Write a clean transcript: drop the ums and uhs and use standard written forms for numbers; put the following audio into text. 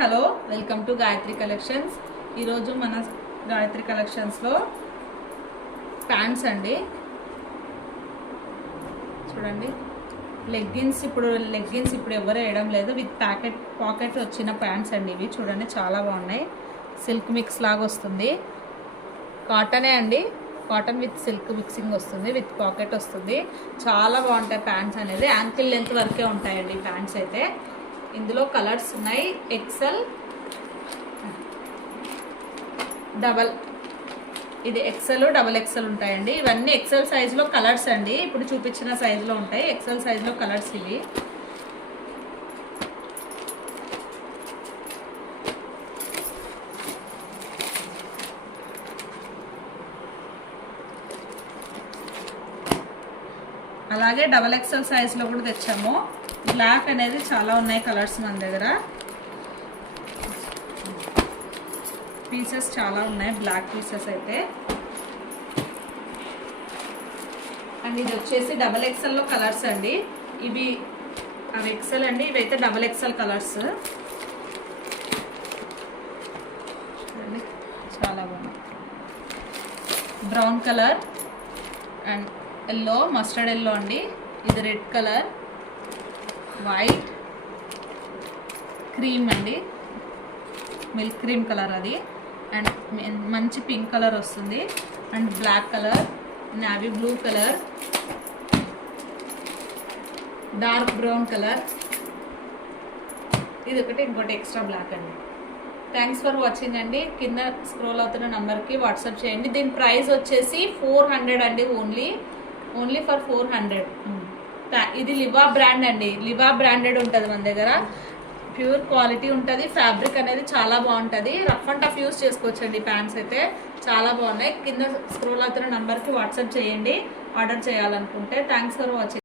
Hello welcome to Gayatri collections. ఈరోజు మన గాయత్రి కలెక్షన్స్లో ప్యాంట్స్ అండి. చూడండి, లెగ్గిన్స్ ఇప్పుడు ఎవరు వేయడం లేదు. విత్ పాకెట్ వచ్చిన ప్యాంట్స్ అండి ఇవి. చూడండి, చాలా బాగున్నాయి. సిల్క్ మిక్స్ లాగా వస్తుంది. కాటనే అండి, కాటన్ విత్ సిల్క్ మిక్సింగ్ వస్తుంది. విత్ పాకెట్ వస్తుంది. చాలా బాగుంటాయి ప్యాంట్స్ అనేది. యాంకిల్ లెంత్ వరకే ఉంటాయండి ప్యాంట్స్ అయితే. ఇందులో కలర్స్ ఉన్నాయి. ఎక్సెల్, డబల్, ఇది ఎక్సెల్, డబల్ ఎక్సెల్ ఉంటాయండి. ఇవన్నీ ఎక్సెల్ సైజులో కలర్స్ అండి. ఇప్పుడు చూపించిన సైజులో ఉంటాయి. ఎక్సెల్ సైజులో కలర్స్ ఇవి. అలాగే డబల్ ఎక్సెల్ సైజులో కూడా తెచ్చాము. బ్లాక్ అనేది చాలా ఉన్నాయి కలర్స్ మన దగ్గర. పీసెస్ చాలా ఉన్నాయి, బ్లాక్ పీసెస్ అయితే. అండ్ ఇది వచ్చేసి డబల్ ఎక్సెల్లో కలర్స్ అండి. ఇవి అవి ఎక్సెల్ అండి, ఇవైతే డబల్ ఎక్సెల్ కలర్స్. చాలా బాగున్నాయి. Brown colour and yellow, mustard yellow అండి. ఇది రెడ్ కలర్, వైట్, క్రీమ్ అండి, మిల్క్ క్రీమ్ కలర్ అది. అండ్ మంచి పింక్ కలర్ వస్తుంది. And black colour, navy blue colour, dark brown colour. ఇది ఒకటి, ఇంకోటి ఎక్స్ట్రా బ్లాక్ అండి. థ్యాంక్స్ ఫర్ వాచింగ్ అండి. కింద స్క్రోల్ అవుతున్న నెంబర్కి వాట్సాప్ చేయండి. దీని ప్రైస్ వచ్చేసి 400 అండి. Only for 400. ఇది లివా బ్రాండ్ అండి. లివా బ్రాండెడ్ ఉంటుంది మన దగ్గర. ప్యూర్ క్వాలిటీ ఉంటుంది. ఫ్యాబ్రిక్ అనేది చాలా బాగుంటుంది. రఫ్ అండ్ టఫ్ యూస్ చేసుకోవచ్చండి. ప్యాంట్స్ అయితే చాలా బాగున్నాయి. కింద స్క్రోల్ అవుతున్న నెంబర్కి వాట్సాప్ చేయండి ఆర్డర్ చేయాలనుకుంటే. Thanks for watching.